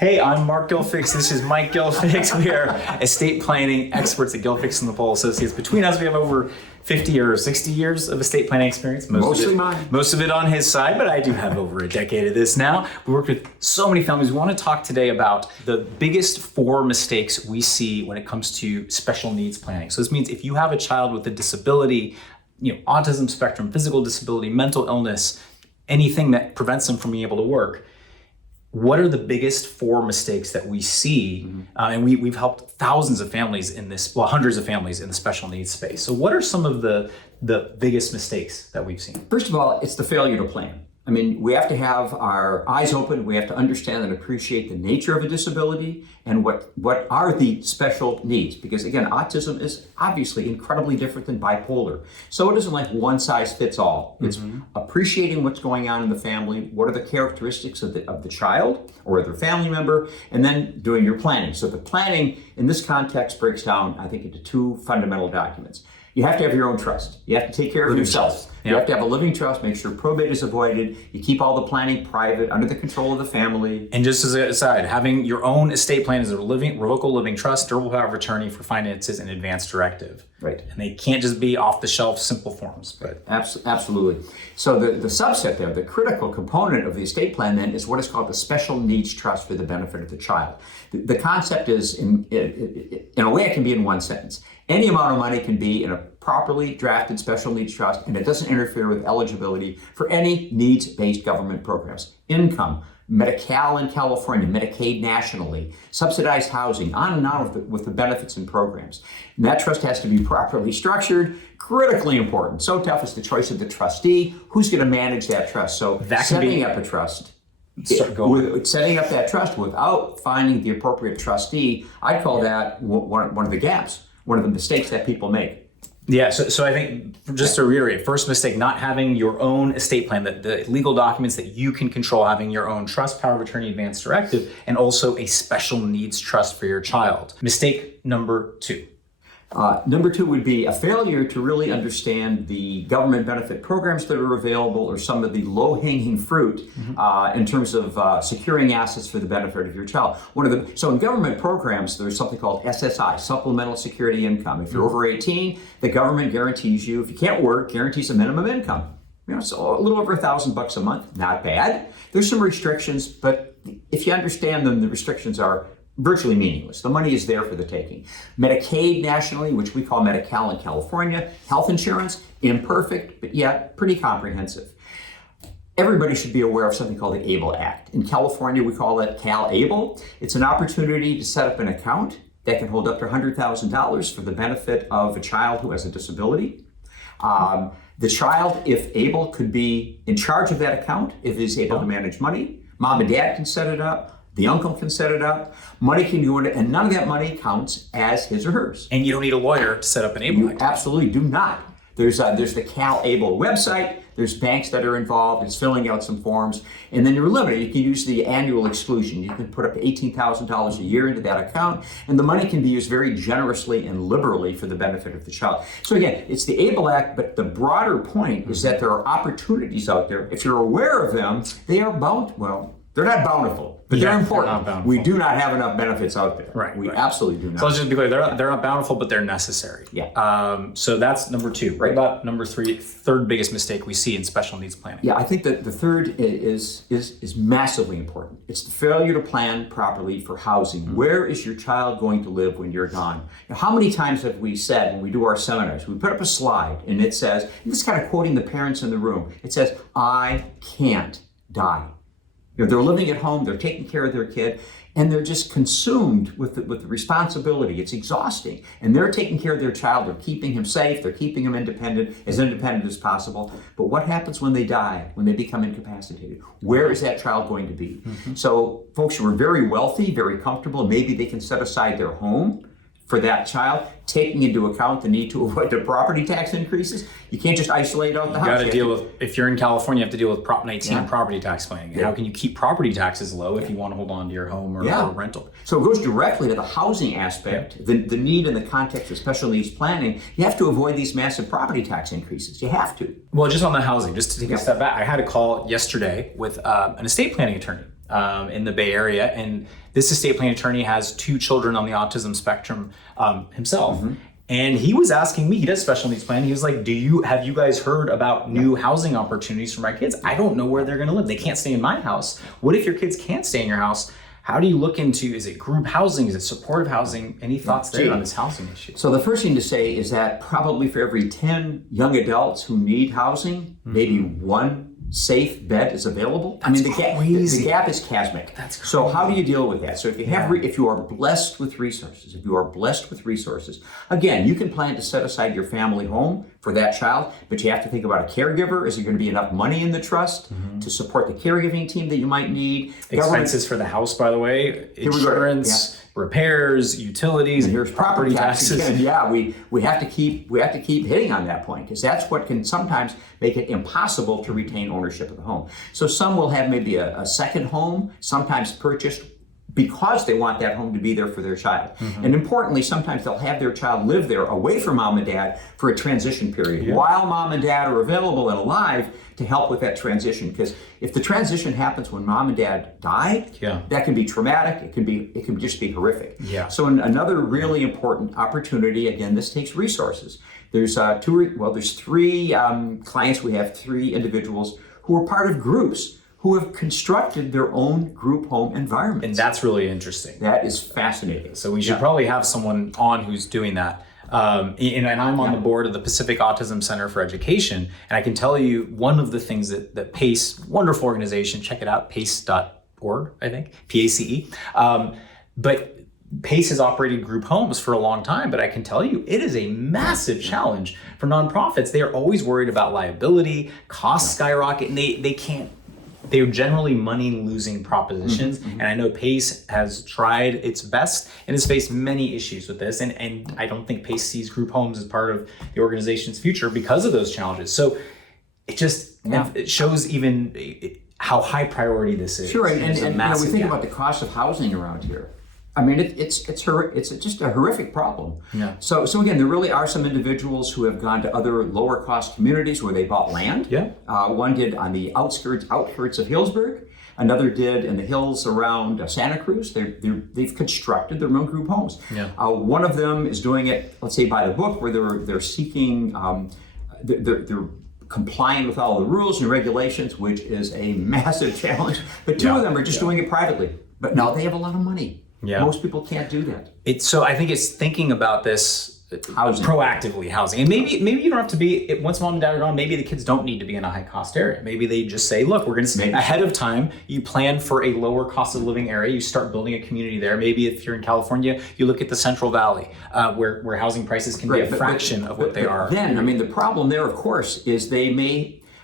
Hey, I'm Mark Gilfix. This is Mike Gilfix. We are estate planning experts at Gilfix and the Pole Associates. Between us, we have over 50 or 60 years of estate planning experience. Mostly mine. Most of it on his side, but I do have over a decade of this now. We work with so many families. We want to talk today about the biggest 4 mistakes we see when it comes to special needs planning. So this means if you have a child with a disability, autism spectrum, physical disability, mental illness, anything that prevents them from being able to work, what are the biggest 4 mistakes that we see? And we've helped thousands of families in this, hundreds of families in the special needs space. So what are some of the biggest mistakes that we've seen? First of all, it's the failure to plan. I mean, we have to have our eyes open. We have to understand and appreciate the nature of a disability and what are the special needs. Because again, autism is obviously incredibly different than bipolar. So it isn't like one size fits all. It's appreciating what's going on in the family, what are the characteristics of the child or their family member, and then doing your planning. So the planning in this context breaks down, I think, into 2 fundamental documents. You have to have your own trust. You have to take care of yourself. You have to have a living trust, make sure probate is avoided. You keep all the planning private, under the control of the family. And just as an aside, having your own estate plan as a local living trust, durable power of attorney for finances, and advance directive. Right. And they can't just be off-the-shelf simple forms. But Absolutely. So the subset there, the critical component of the estate plan then is what is called the special needs trust for the benefit of the child. The concept is, in a way, it can be in one sentence. Any amount of money can be in a properly drafted special needs trust, and it doesn't interfere with eligibility for any needs-based government programs. Income, Medi-Cal in California, Medicaid nationally, subsidized housing, on and on with the benefits and programs. And that trust has to be properly structured, critically important. So tough is the choice of the trustee. Who's going to manage that trust? So setting up a trust. Setting up that trust without finding the appropriate trustee, I'd call that one of the gaps, one of the mistakes that people make. Yeah, so I think, just to reiterate, first mistake, not having your own estate plan, the legal documents that you can control, having your own trust, power of attorney, advance directive, and also a special needs trust for your child. Mistake number 2. Number 2 would be a failure to really understand the government benefit programs that are available or some of the low-hanging fruit in terms of securing assets for the benefit of your child. So in government programs, there's something called SSI, Supplemental Security Income. If you're over 18, the government guarantees you, if you can't work, guarantees a minimum income. So a little over $1,000 a month, not bad. There's some restrictions, but if you understand them, the restrictions are virtually meaningless. The money is there for the taking. Medicaid nationally, which we call Medi-Cal in California, health insurance, imperfect, but yet pretty comprehensive. Everybody should be aware of something called the ABLE Act. In California, we call it CalABLE. It's an opportunity to set up an account that can hold up to $100,000 for the benefit of a child who has a disability. The child, if able, could be in charge of that account if he's able to manage money. Mom and dad can set it up. The uncle can set it up. Money can go in it, and none of that money counts as his or hers. And you don't need a lawyer to set up an ABLE account. Absolutely do not. There's the CalABLE website. There's banks that are involved. It's filling out some forms. And then you're limited. You can use the annual exclusion. You can put up to $18,000 a year into that account, and the money can be used very generously and liberally for the benefit of the child. So again, it's the ABLE Act, but the broader point is that there are opportunities out there. If you're aware of them, they are they're not bountiful, but they're important. We do not have enough benefits out there. Right. We absolutely do not. So let's just be clear, they're not bountiful, but they're necessary. Yeah. So that's number 2. Right about number 3, third biggest mistake we see in special needs planning. Yeah, I think that the third is massively important. It's the failure to plan properly for housing. Where is your child going to live when you're gone? Now, how many times have we said when we do our seminars, we put up a slide and it says, and this is kind of quoting the parents in the room, it says, "I can't die." They're living at home, they're taking care of their kid, and they're just consumed with the responsibility. It's exhausting. And they're taking care of their child, they're keeping him safe, they're keeping him independent as possible. But what happens when they die, when they become incapacitated? Where is that child going to be? So folks who are very wealthy, very comfortable, maybe they can set aside their home for that child, taking into account the need to avoid the property tax increases. You can't just isolate out the house. You got to deal with, if you're in California, you have to deal with Prop 19 property tax planning. How can you keep property taxes low if you want to hold on to your home or rental? So it goes directly to the housing aspect, the need in the context of special needs planning. You have to avoid these massive property tax increases. You have to. Well, just on the housing, just to take a step back, I had a call yesterday with an estate planning attorney. in the Bay Area, and this estate planning attorney has 2 children on the autism spectrum himself. And he was asking me, he does special needs planning. He was like, have you guys heard about new housing opportunities for my kids? I don't know where they're gonna live. They can't stay in my house. What if your kids can't stay in your house? How do you look into, is it group housing? Is it supportive housing? Any thoughts there on this housing issue? So the first thing to say is that probably for every 10 young adults who need housing, maybe 1 safe bed is available. That's the gap is chasmic. That's crazy. So how do you deal with that? So if you have, if you are blessed with resources, again, you can plan to set aside your family home for that child, but you have to think about a caregiver. Is there going to be enough money in the trust to support the caregiving team that you might need? Expenses for the house, by the way, insurance, repairs, utilities, and here's property taxes. taxes. Yeah, we have to keep hitting on that point, because that's what can sometimes make it impossible to retain ownership of the home. So some will have maybe a second home, sometimes purchased because they want that home to be there for their child. And importantly, sometimes they'll have their child live there away from mom and dad for a transition period while mom and dad are available and alive to help with that transition. Because if the transition happens when mom and dad die, that can be traumatic. It can just be horrific. So another really important opportunity, again, this takes resources. There's 3 clients. We have 3 individuals who are part of groups who have constructed their own group home environments. And that's really interesting. That is fascinating. So we should probably have someone on who's doing that. And I'm on the board of the Pacific Autism Center for Education. And I can tell you one of the things that PACE, wonderful organization, check it out, pace.org, I think, PACE. But PACE has operated group homes for a long time, but I can tell you it is a massive challenge for nonprofits. They are always worried about liability, costs skyrocket, and they're generally money-losing propositions. And I know PACE has tried its best and has faced many issues with this. And I don't think PACE sees group homes as part of the organization's future because of those challenges. So it just it shows even how high priority this is. Sure, and we think about the cost of housing around here. I mean, it's just a horrific problem. So again, there really are some individuals who have gone to other lower cost communities where they bought land. One did on the outskirts of Hillsburg. Another did in the hills around Santa Cruz. They've constructed their own group homes. One of them is doing it, let's say, by the book, where they're seeking, they're complying with all the rules and regulations, which is a massive challenge. But 2 of them are just doing it privately. But now they have a lot of money. Most people can't do that. So I think it's thinking about this proactively, housing. And maybe you don't have to be, once mom and dad are gone, maybe the kids don't need to be in a high cost area. Maybe they just say, look, we're going to ahead of time, you plan for a lower cost of living area, you start building a community there. Maybe if you're in California, you look at the Central Valley, where housing prices can be a fraction of what they are. Then, I mean, the problem there, of course, is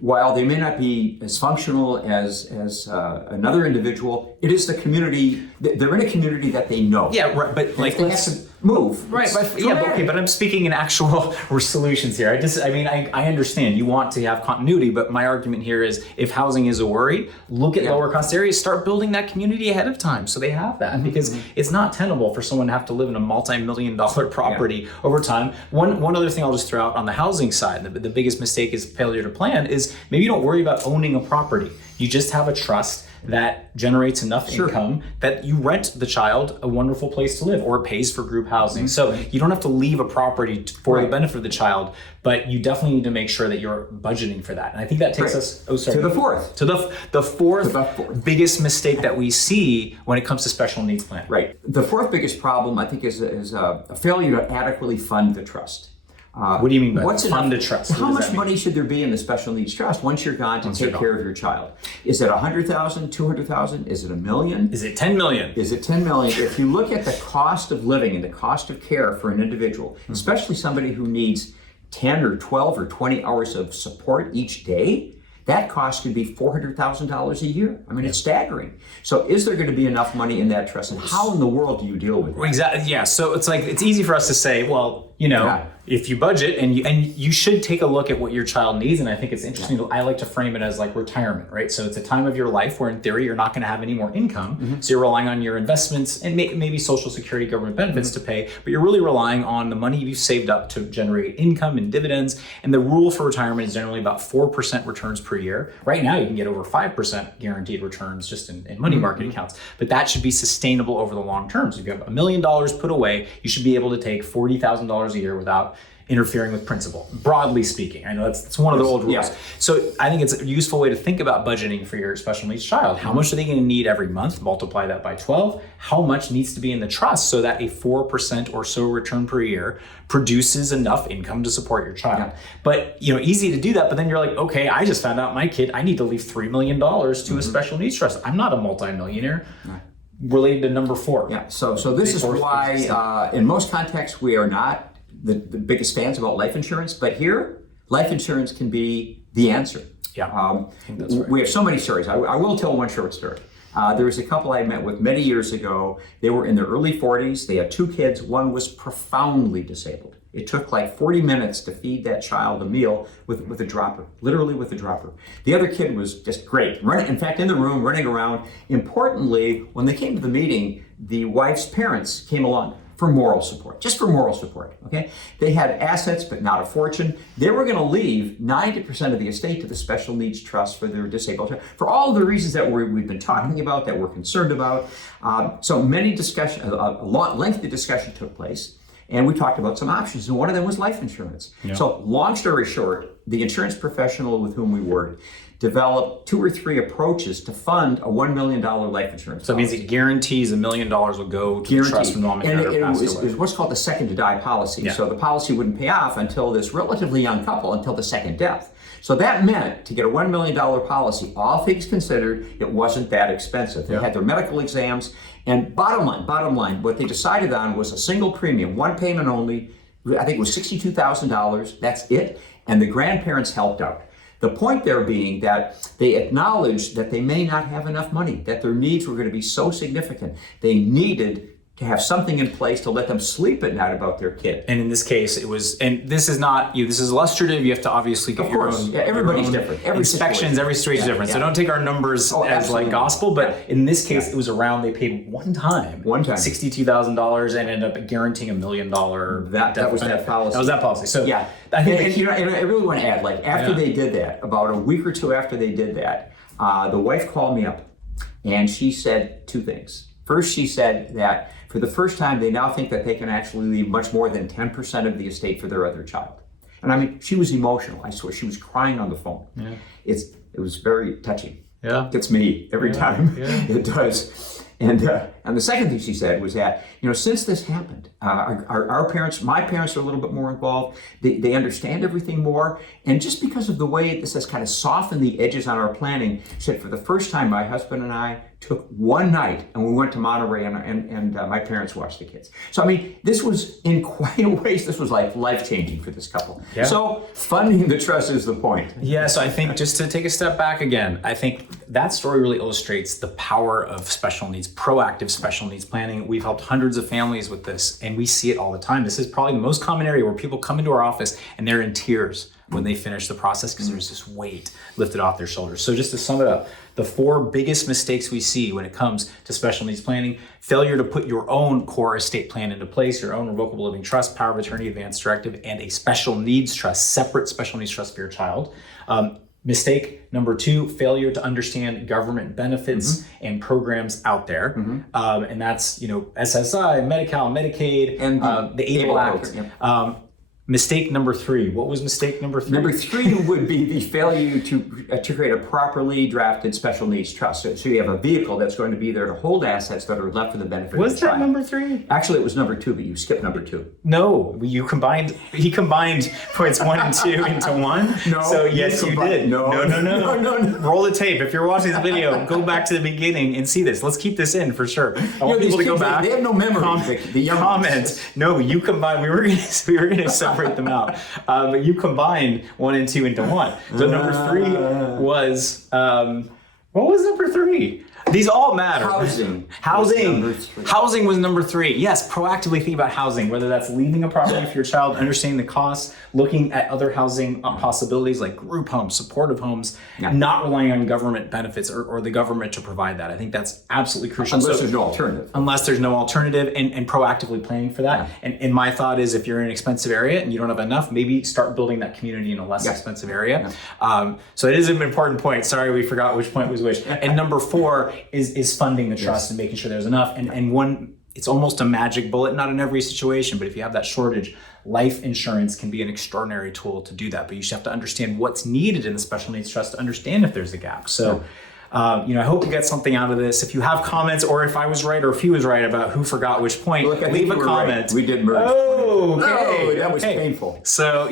while they may not be as functional as another individual, it is the community. They're in a community that they know. But like let's move. But I'm speaking in actual solutions here. I understand you want to have continuity, but my argument here is if housing is a worry, look at lower cost areas, start building that community ahead of time so they have that, because it's not tenable for someone to have to live in a multi-million-dollar property over time. One other thing I'll just throw out on the housing side, the biggest mistake is failure to plan, is maybe you don't worry about owning a property. You just have a trust that generates enough income that you rent the child a wonderful place to live or pays for group housing. So you don't have to leave a property for the benefit of the child, but you definitely need to make sure that you're budgeting for that. And I think that takes us to the fourth. To the fourth biggest mistake that we see when it comes to special needs planning. Right. The 4th biggest problem, I think, is a failure to adequately fund the trust. What do you mean by fund a trust? How much money should there be in the special needs trust once you're gone to take care of your child? Is it $100,000, $200,000? Is it $1 million? Is it 10 million? Is it 10 million? If you look at the cost of living and the cost of care for an individual, especially somebody who needs 10 or 12 or 20 hours of support each day, that cost could be $400,000 a year. I mean, it's staggering. So is there going to be enough money in that trust? And how in the world do you deal with that? Exactly. Yeah. So it's easy for us to say, well, if you budget and you should take a look at what your child needs. And I think it's interesting. I like to frame it as like retirement, right? So it's a time of your life where in theory, you're not going to have any more income. So you're relying on your investments and maybe Social Security, government benefits to pay, but you're really relying on the money you've saved up to generate income and dividends. And the rule for retirement is generally about 4% returns per year. Right now, you can get over 5% guaranteed returns just in money market accounts, but that should be sustainable over the long term. So if you have $1 million put away, you should be able to take $40,000 a year without interfering with principal, broadly speaking. I know that's one of the old rules. Yeah. So I think it's a useful way to think about budgeting for your special needs child. How much are they going to need every month? Multiply that by 12. How much needs to be in the trust so that a 4% or so return per year produces enough income to support your child? Yeah. But easy to do that. But then you're like, okay, I just found out my kid, I need to leave $3 million to a special needs trust. I'm not a multimillionaire. Related to number 4. Yeah. So this is why in most contexts we are not the biggest fans about life insurance, but here, life insurance can be the answer. Yeah, I think that's right. We have so many stories. I will tell one short story. There was a couple I met with many years ago. They were in their early 40s. They had 2 kids. One was profoundly disabled. It took like 40 minutes to feed that child a meal with a dropper, literally with a dropper. The other kid was just great. In fact, in the room, running around. Importantly, when they came to the meeting, the wife's parents came along for moral support, just for moral support, okay? They had assets, but not a fortune. They were gonna leave 90% of the estate to the special needs trust for their disabled child, for all the reasons that we've been talking about, that we're concerned about. So many discussion, a lengthy discussion took place, and we talked about some options, and one of them was life insurance. Yeah. So long story short, the insurance professional with whom we worked developed 2 or 3 approaches to fund a $1 million life insurance. So it means it guarantees $1 million will go to the trust when mom and dad are passed away. It was what's called the second to die policy. Yeah. So the policy wouldn't pay off until this relatively young couple, until the second death. So that meant to get a $1 million policy, all things considered, it wasn't that expensive. They had their medical exams, and bottom line, what they decided on was a single premium, one payment only. I think it was $62,000. That's it. And the grandparents helped out. The point there being that they acknowledged that they may not have enough money, that their needs were going to be so significant. They needed to have something in place to let them sleep at night about their kid. And in this case, it was, and this is not you. This is illustrative. You have to obviously get your own. Yeah, everybody's different. Every inspections, every situation is different. So don't take our numbers as like gospel. But in this case, it was around. They paid one time, $62,000, and ended up guaranteeing $1 million. That was that policy. That was that policy. So yeah, I think and I really want to add, like after they did that, about a week or 2 after they did that, the wife called me up, and she said 2 things. First, she said that for the first time, they now think that they can actually leave much more than 10% of the estate for their other child. And I mean, she was emotional. I swear, she was crying on the phone. Yeah. It was very touching. Yeah. It gets me every time. Yeah. It does. And the second thing she said was that, since this happened, our parents, my parents are a little bit more involved. They understand everything more. And just because of the way this has kind of softened the edges on our planning, she said, for the first time, my husband and I took one night and we went to Monterey and my parents watched the kids. So, I mean, this was in quite a ways, this was like life-changing for this couple. Yeah. So funding the trust is the point. Yeah, so I think just to take a step back again, I think that story really illustrates the power of special needs, proactive special needs planning. We've helped hundreds of families with this, and we see it all the time. This is probably the most common area where people come into our office and they're in tears when they finish the process because there's this weight lifted off their shoulders. So just to sum it up, the 4 biggest mistakes we see when it comes to special needs planning: failure to put your own core estate plan into place, your own revocable living trust, power of attorney, advance directive, and a special needs trust, separate special needs trust for your child. Mistake number 2, failure to understand government benefits and programs out there. And that's, SSI, Medi-Cal, Medicaid, and the ABLE Act. Mistake number 3. What was mistake number 3? Number 3 would be the failure to create a properly drafted special needs trust. So you have a vehicle that's going to be there to hold assets that are left for the benefit of the child. Was that number 3? Actually, it was number 2, but you skipped number 2. No, he combined points 1 and 2 into 1. No. So yes, you did. No. Roll the tape. If you're watching this video, go back to the beginning and see this. Let's keep this in for sure. I want people to go back. They have no memory. Comment. No, you combined. We were going to separate them out, but you combined 1 and 2 into 1. So number 3 was what was number 3? These all matter. Housing. Housing was number 3. Yes, proactively think about housing, whether that's leaving a property for your child, understanding the costs, looking at other housing possibilities like group homes, supportive homes, not relying on government benefits or the government to provide that. I think that's absolutely crucial. Unless there's no alternative. Unless there's no alternative, and proactively planning for that. And my thought is, if you're in an expensive area and you don't have enough, maybe start building that community in a less expensive area. So it is an important point. Sorry, we forgot which point was which. And number 4 is funding the trust and making sure there's enough. And one, it's almost a magic bullet, not in every situation, but if you have that shortage, life insurance can be an extraordinary tool to do that. But you should have to understand what's needed in the special needs trust to understand if there's a gap. So, I hope you get something out of this. If you have comments, or if I was right or if he was right about who forgot which point, leave a comment. Right. We did merge. Oh, okay. That was painful. So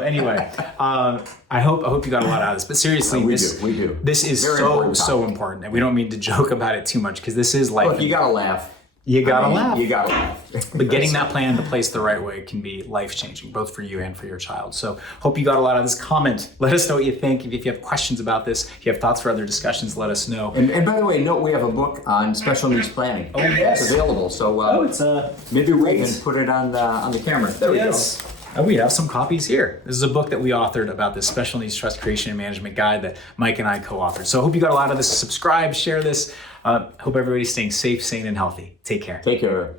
anyway, I hope you got a lot out of this. But seriously, we do. This is so important, and we don't mean to joke about it too much because this is life. Look, you gotta laugh. You gotta laugh. You gotta laugh. But getting that plan into place the right way can be life-changing, both for you and for your child. So hope you got a lot out of this. Comment. Let us know what you think. If you have questions about this, if you have thoughts for other discussions, let us know. And by the way, note we have a book on special needs planning. Oh, yes. It's available. So it's maybe we can put it on the camera. There we go. Oh, we have some copies here. This is a book that we authored about this Special Needs Trust Creation and Management Guide that Mike and I co-authored. So I hope you got a lot of this. Subscribe, share this. Hope everybody's staying safe, sane, and healthy. Take care. Take care.